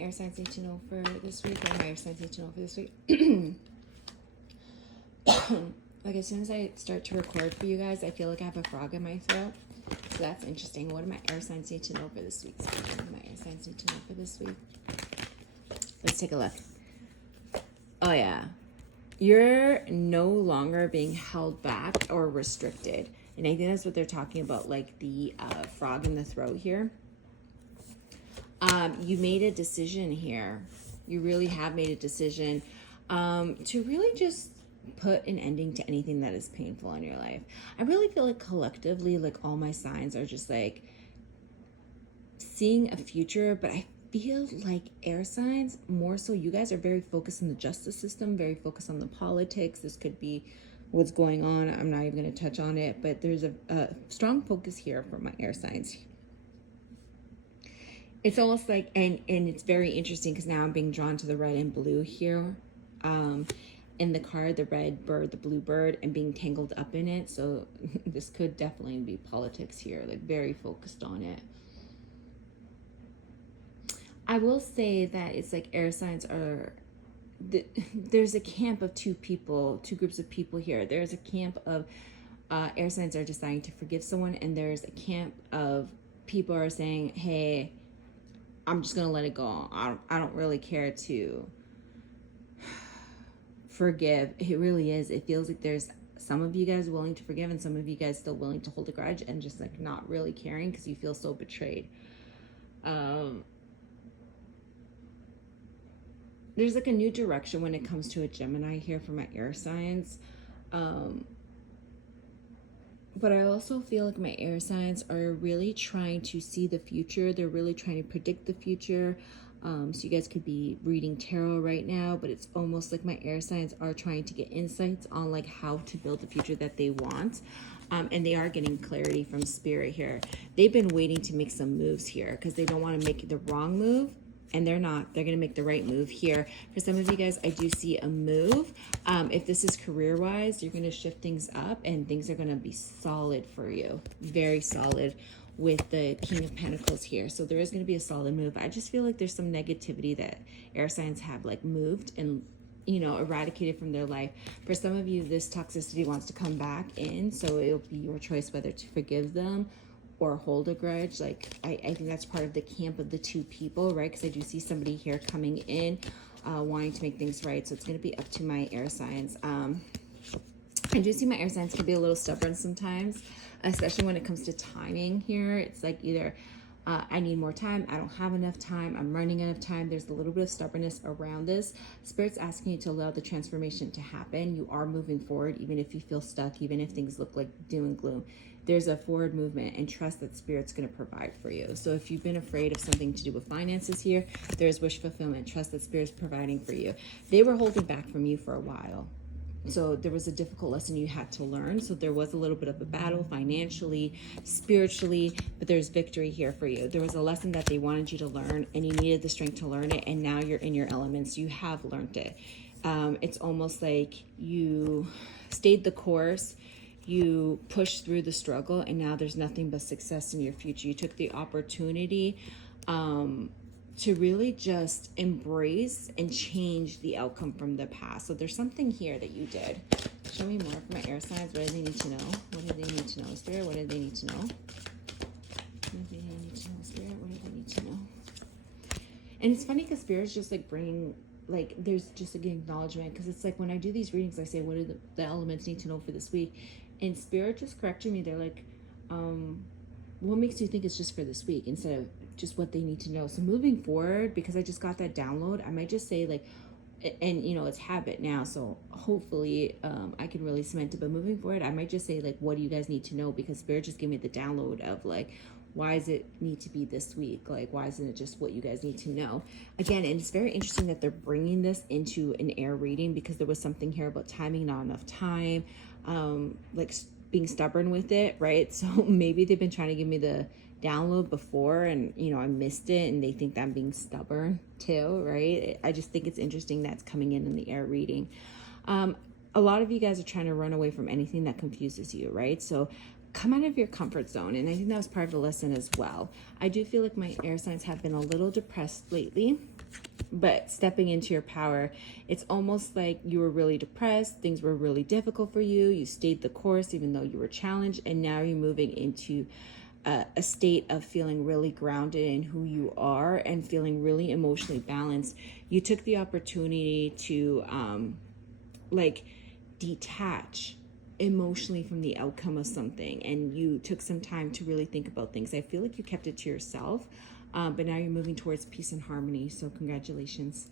Air signs need to know for this week, or my air signs need to know for this week. Like, as soon as I start to record for you guys, I feel like I have a frog in my throat. So that's interesting. What do my air signs need to know for this week? So what do my air signs need to know for this week? Let's take a look. Oh, yeah. You're no longer being held back or restricted. And I think that's what they're talking about, like the frog in the throat here. You made a decision here. You really have made a decision to really just put an ending to anything that is painful in your life. I really feel like collectively, like all my signs are just like seeing a future, but I feel like air signs, more so you guys are very focused on the justice system, very focused on the politics. This could be what's going on. I'm not even going to touch on it, but there's a strong focus here for my air signs. It's almost like, and it's very interesting because now I'm being drawn to the red and blue here. In the card, the red bird, the blue bird, and being tangled up in it. So this could definitely be politics here, like very focused on it. I will say that it's like air signs are, there's a camp of two groups of people here. There's a camp of air signs are deciding to forgive someone, and there's a camp of people are saying, hey, I'm just gonna let it go. I don't really care to forgive. It really is. It feels like there's some of you guys willing to forgive and some of you guys still willing to hold a grudge and just like not really caring because you feel so betrayed. There's like a new direction when it comes to a Gemini here for my air signs. But I also feel like my air signs are really trying to see the future. They're really trying to predict the future. So you guys could be reading tarot right now, but it's almost like my air signs are trying to get insights on like how to build the future that they want. And they are getting clarity from spirit here. They've been waiting to make some moves here because they don't want to make the wrong move. And they're not. They're going to make the right move here. For some of you guys, I do see a move. If this is career-wise, you're going to shift things up and things are going to be solid for you. Very solid with the King of Pentacles here. So there is going to be a solid move. I just feel like there's some negativity that air signs have like moved and, you know, eradicated from their life. For some of you, this toxicity wants to come back in. So it'll be your choice whether to forgive them or hold a grudge. Like I think that's part of the camp of the two people, right? Because I do see somebody here coming in wanting to make things right. So it's going to be up to my air signs. I do see my air signs can be a little stubborn sometimes, especially when it comes to timing here. It's like either I need more time, I don't have enough time, I'm running out of time. There's a little bit of stubbornness around this. Spirit's asking you to allow the transformation to happen. You are moving forward, even if you feel stuck, even if things look like doom and gloom. There's a forward movement, and trust that Spirit's going to provide for you. So if you've been afraid of something to do with finances here, there's wish fulfillment. Trust that Spirit's providing for you. They were holding back from you for a while. So there was a difficult lesson you had to learn. So there was a little bit of a battle financially, spiritually, but there's victory here for you. There was a lesson that they wanted you to learn and you needed the strength to learn it. And now you're in your elements. You have learned it. It's almost like you stayed the course. You pushed through the struggle, and now there's nothing but success in your future. You took the opportunity to really just embrace and change the outcome from the past. So there's something here that you did. Show me more for my air signs. What do they need to know? What do they need to know, Spirit? What do they need to know? What do they need to know, Spirit? What do they need to know? And it's funny because Spirit's just like bringing, like, there's just like an acknowledgement, because it's like when I do these readings, I say, what do the elements need to know for this week? And Spirit just corrected me. They're like, what makes you think it's just for this week instead of just what they need to know? So moving forward, because I just got that download, I might just say like, and you know, it's habit now, so hopefully I can really cement it. But moving forward, I might just say like, what do you guys need to know? Because Spirit just gave me the download of like, why does it need to be this week? Like, why isn't it just what you guys need to know? Again, and it's very interesting that they're bringing this into an air reading, because there was something here about timing, not enough time, like being stubborn with it, right? So maybe they've been trying to give me the download before and, you know, I missed it, and they think that I'm being stubborn too, right? I just think it's interesting that's coming in the air reading. A lot of you guys are trying to run away from anything that confuses you, right? So come out of your comfort zone. And I think that was part of the lesson as well. I do feel like my air signs have been a little depressed lately. but stepping into your power. It's almost like you were really depressed, things were really difficult for you, you stayed the course even though you were challenged, and now you're moving into a state of feeling really grounded in who you are and feeling really emotionally balanced. You took the opportunity to like detach emotionally from the outcome of something, and you took some time to really think about things. I feel like you kept it to yourself, but now you're moving towards peace and harmony, so congratulations.